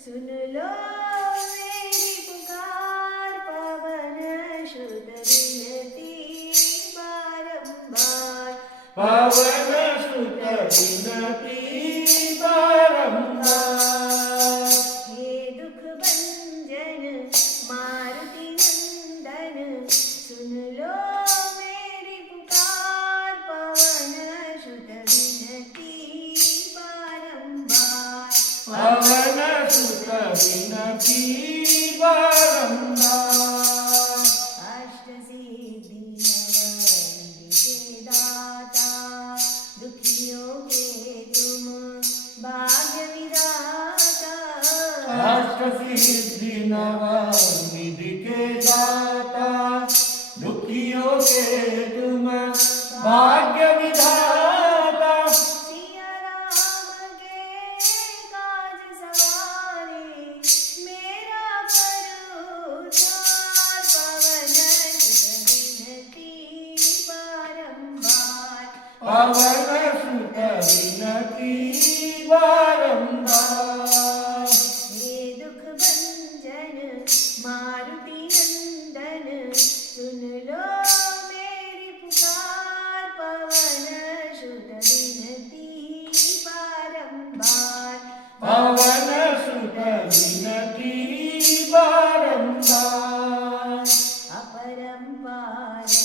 सुन लो मेरी पुकार, पवन सुत विनती बारंबार। पवन सुत विनती बारंबार। हे दुख भंजन मारुति नंदन, सुन लो मेरी पुकार, पवन सुत विनती बारंबार। पवन सुत विनती बारंबार। अष्ट सिद्धि नवनिधि के दाता, दुखियों के तुम भाग्य विधाता। अष्ट सिद्धि नवनिधि के दाता, दुखियों के तुम भाग्य विधाता। सिया राम के काज सवारे, मेरा करो उद्धार, पवन सुत विनती बारंबार। पवन सुत विनती बारंबार। हे दुख भंजन मारुति नंदन, सुन लो मेरी पुकार, पवन सुत विनती बारंबार। पवन सुत विनती बारंबार। अपरंपार है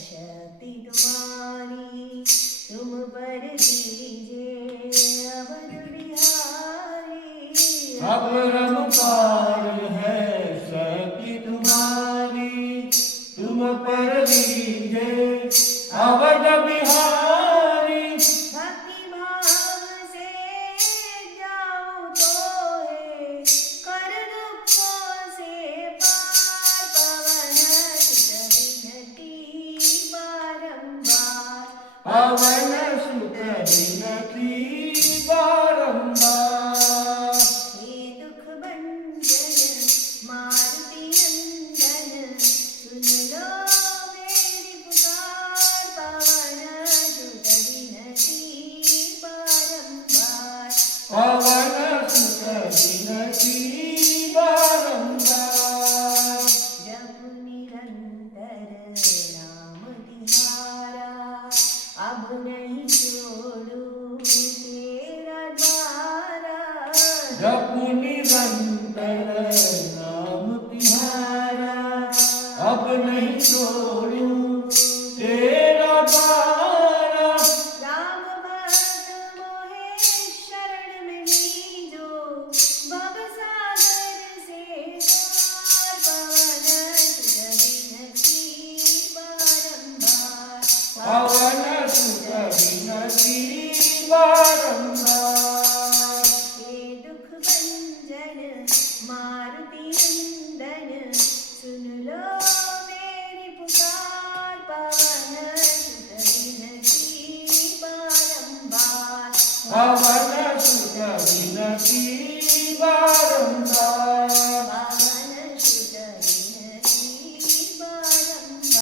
शक्ति तुम्हारी, तुम पर दीजिए अवध बिहारी। अपरंपार है शक्ति तुम्हारी, तुम पर दीजे अवध बिहारी। भक्ति भाव से जाओ तो है कर दुखों से पार, पवन सुत विनती बारंबार। पवन सुत विनती बारंबार। हे दुख भंजन मारुति नंदन, सुन लो मेरी पुकार, पवन सुत विनती बारंबार। पवन सुत विनती बारंबार। जप निरंतर नाम तिहारा, अब नहीं छोड़ू तेरा द्वारा। जप निरंतर नाम तिहारा, अब नहीं छोड़ू तेरा द्वारा। राम भक्त मोहे शरण में लीजो, भव सागर से पार, पवन सुत विनती बारंबार। पवन सुत विनती बारंबार। हे दुख भंजन मारुति नंदन, सुन लो मेरी पुकार, पवन सुत विनती बारंबार। पवन सुत विनती